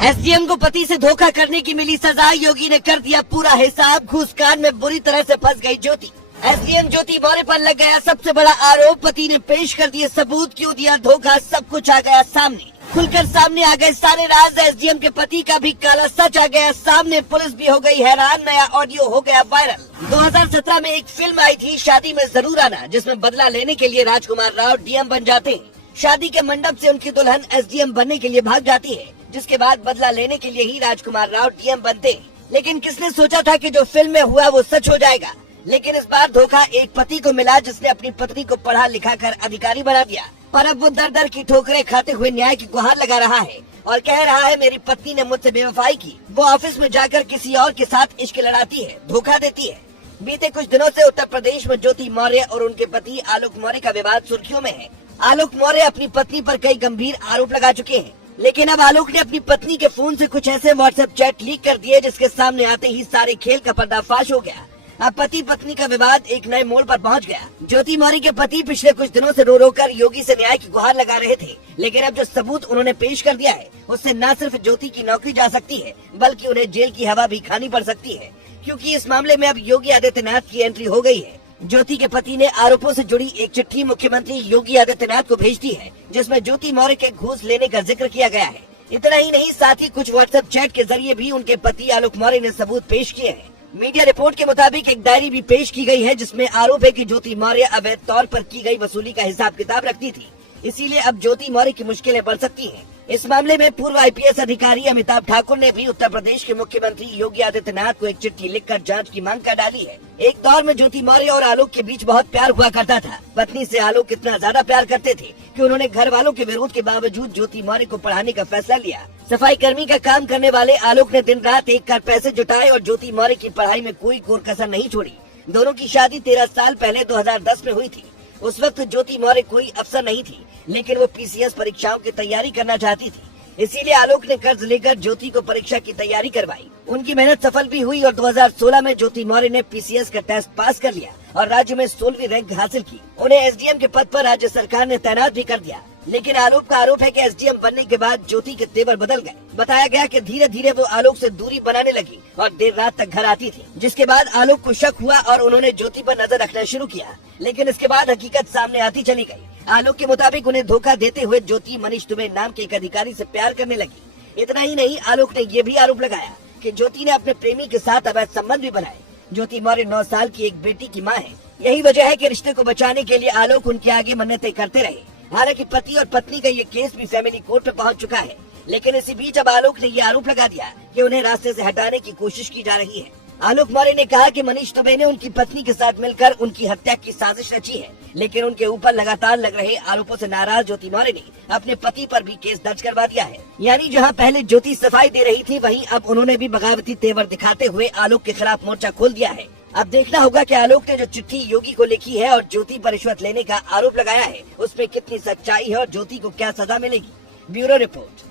SDM को पति से धोखा करने की मिली सजा, योगी ने कर दिया पूरा हिसाब, घूसकांड में बुरी तरह से फंस गई ज्योति। एसडीएम ज्योति मौर्य पर लग गया सबसे बड़ा आरोप, पति ने पेश कर दिए सबूत, क्यों दिया धोखा, सब कुछ आ गया सामने। खुलकर सामने आ गए सारे राज, एसडीएम के पति का भी काला सच आ गया सामने, पुलिस भी हो गई हैरान, नया ऑडियो हो गया वायरल। 2017 में एक फिल्म आई थी शादी में जरूर आना, जिसमें बदला लेने के लिए राजकुमार राव डीएम बन जाते हैं। शादी के मंडप से उनकी दुल्हन एसडीएम बनने के लिए भाग जाती है, जिसके बाद बदला लेने के लिए ही राजकुमार राव डीएम बनते हैं। लेकिन किसने सोचा था कि जो फिल्म में हुआ वो सच हो जाएगा। लेकिन इस बार धोखा एक पति को मिला, जिसने अपनी पत्नी को पढ़ा लिखा कर अधिकारी बना दिया। पर अब वो दर दर की ठोकरें खाते हुए न्याय की गुहार लगा रहा है और कह रहा है मेरी पत्नी ने मुझसे बेवफाई की, वो ऑफिस में जाकर किसी और के साथ इश्क लड़ाती है, धोखा देती है। बीते कुछ दिनों से उत्तर प्रदेश में ज्योति मौर्य और उनके पति आलोक मौर्य का विवाद सुर्खियों में है। आलोक मौर्य अपनी पत्नी पर कई गंभीर आरोप लगा चुके हैं, लेकिन अब आलोक ने अपनी पत्नी के फोन से कुछ ऐसे व्हाट्सएप चैट लीक कर दिए, जिसके सामने आते ही सारे खेल का पर्दाफाश हो गया। अब पति पत्नी का विवाद एक नए मोड़ पर पहुंच गया। ज्योति मौर्य के पति पिछले कुछ दिनों से रो रो कर योगी से न्याय की गुहार लगा रहे थे, लेकिन अब जो सबूत उन्होंने पेश कर दिया है, उससे न सिर्फ ज्योति की नौकरी जा सकती है, बल्कि उन्हें जेल की हवा भी खानी पड़ सकती है, क्योंकि इस मामले में अब योगी आदित्यनाथ की एंट्री हो गई है। ज्योति के पति ने आरोपों से जुड़ी एक चिट्ठी मुख्यमंत्री योगी आदित्यनाथ को भेज दी है, जिसमें ज्योति मौर्य के घूस लेने का जिक्र किया गया है। इतना ही नहीं, साथ ही कुछ व्हाट्सएप चैट के जरिए भी उनके पति आलोक मौर्य ने सबूत पेश किए हैं। मीडिया रिपोर्ट के मुताबिक एक डायरी भी पेश की गई है, जिसमें आरोप है कि ज्योति मौर्य अवैध तौर पर की गई वसूली का हिसाब किताब रखती थी, इसीलिए अब ज्योति मौर्य की मुश्किलें बढ़ सकती हैं। इस मामले में पूर्व आईपीएस अधिकारी अमिताभ ठाकुर ने भी उत्तर प्रदेश के मुख्यमंत्री योगी आदित्यनाथ को एक चिट्ठी लिखकर जांच की मांग कर डाली है। एक दौर में ज्योति मौर्य और आलोक के बीच बहुत प्यार हुआ करता था। पत्नी से आलोक इतना ज्यादा प्यार करते थे कि उन्होंने घर वालों के विरोध के बावजूद ज्योति मौर्य को पढ़ाने का फैसला लिया। सफाई कर्मी का काम करने वाले आलोक ने दिन रात एक कर पैसे जुटाए और ज्योति मौर्य की पढ़ाई में कोई कोर कसर नहीं छोड़ी। दोनों की शादी 13 साल पहले 2010 में हुई थी। उस वक्त ज्योति मौर्य कोई अफसर नहीं थी, लेकिन वो पीसीएस परीक्षाओं की तैयारी करना चाहती थी, इसीलिए आलोक ने कर्ज लेकर ज्योति को परीक्षा की तैयारी करवाई। उनकी मेहनत सफल भी हुई और 2016 में ज्योति मौर्य ने पीसीएस का टेस्ट पास कर लिया और राज्य में 16वीं रैंक हासिल की। उन्हें एसडीएम के पद पर राज्य सरकार ने तैनात भी कर दिया। लेकिन आलोक का आरोप है कि एसडीएम बनने के बाद ज्योति के तेवर बदल गए। बताया गया कि धीरे धीरे वो आलोक से दूरी बनाने लगी और देर रात तक घर आती थी, जिसके बाद आलोक को शक हुआ और उन्होंने ज्योति पर नजर रखना शुरू किया। लेकिन इसके बाद हकीकत सामने आती चली गई। आलोक के मुताबिक उन्हें धोखा देते हुए ज्योति मनीष दुबे नाम के एक अधिकारी से प्यार करने लगी। इतना ही नहीं, आलोक ने ये भी आरोप लगाया कि ज्योति ने अपने प्रेमी के साथ अवैध संबंध भी बनाए। ज्योति मौर्य 9 साल की एक बेटी की मां है। यही वजह है कि रिश्ते को बचाने के लिए आलोक उनके आगे मन्नतें करते रहे। हालांकि पति और पत्नी का ये केस भी फैमिली कोर्ट में पहुंच चुका है, लेकिन इसी बीच अब आलोक ने ये आरोप लगा दिया कि उन्हें रास्ते से हटाने की कोशिश की जा रही है। आलोक मौर्य ने कहा कि मनीष दुबे ने उनकी पत्नी के साथ मिलकर उनकी हत्या की साजिश रची है, लेकिन उनके ऊपर लगातार लग रहे आरोपों से नाराज ज्योति मौर्य ने अपने पति पर भी केस दर्ज करवा दिया है। यानी जहां पहले ज्योति सफाई दे रही थी, वहीं अब उन्होंने भी बगावती तेवर दिखाते हुए आलोक के खिलाफ मोर्चा खोल दिया है। अब देखना होगा कि आलोक ने जो चिट्ठी योगी को लिखी है और ज्योति पर रिश्वत लेने का आरोप लगाया है, उसमें कितनी सच्चाई है और ज्योति को क्या सजा मिलेगी। Bureau report.